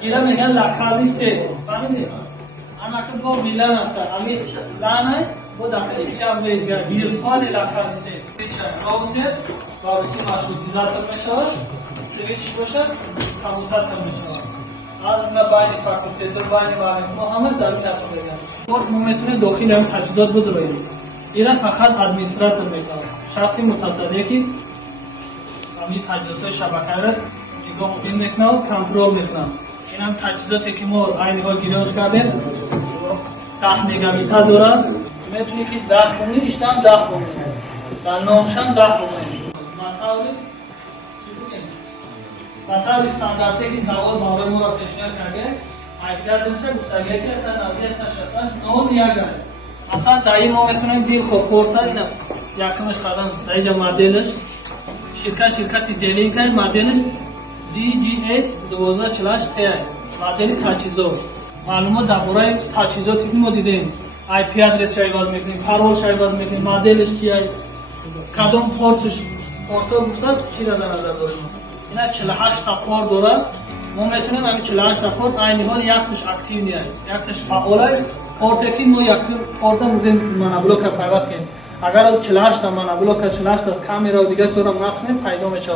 اینا میگن لکالی سه فهمیدی؟ اما که با میلان هستن امی لانه با داخلی که هم میگه ویرفال لکالی سه پیچه راوتر وارسی مشروطیزات میشه سویچ باشه کاموتات میشه از مبانی فاکولته تو بانی ما همه در این نتون بگن خود مومنتون داخلی هم تجهیزات بود روید اینا فقط ادمنستراتور میکنه شخصی متصدی که امی تجهیزات شبکه را نگاه بین میکنه و کنترل میکنه این هم تجهیزاتی که ما این حال گیرش کردیم 10 مگابیت دارد میتونی که 10 بومی اشته هم 10 بومی در نامش هم 10 بومی مطلب استانداردی که سوال مورد ما را پیشنهاد کرده ایپیاد میشه گفتگی که اصلا نوی اصلا شخصا نود یک اصلا در این ما میتونیم دیر خوب پورتر اینا یکمش قدم در اینجا مدلش شرکت دلی که مدلش DGS 1248 تی مدل تجهیزات معلومات درباره تجهیزاتی که ما دیدیم IP ادرس شایباز میکنیم پرول شایباز میکنیم مدلش کیه کدام پورتش پورتا گفتاد چی را در نظر داریم اینا 48 تا پورت داره ما میتونیم همین 48 تا پورت عین حال یکتش اکتیو نیست یکتش فعاله پورتی که ما یک پورت میذاریم مانابلوک پیوست کنیم اگر از 48 تا مانابلوک 48 تا کامera و دیگه طور نصب پیدا میشه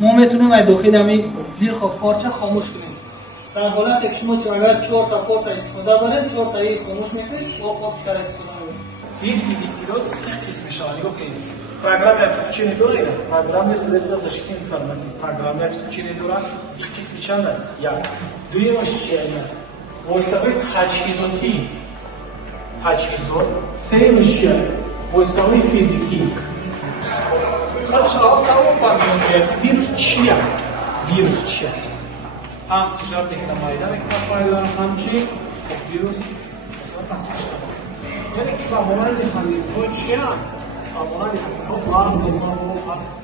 ما میتونیم از داخل همین دیر خوب پارچه خاموش کنیم در حالت که شما اگر 4 تا پورت استفاده کنید 4 تا ای خاموش میکنید و پورت کار استفاده کنید Випси диктирует قسمش رو که программа обеспечения дora ida программа средства защиты информации программа обеспечения dora их qismichanda ya дуемаш чия востафой тажҳизот сеюмаш чия востафой физики хадаш авсаво пардон вирус чия ҳам сижат мекунам майда мекунам файлам ҳамчи вирус масалан тасвиш кардам یعنی که با مورد حقیقت چیه؟ با مورد حقیقت ما هست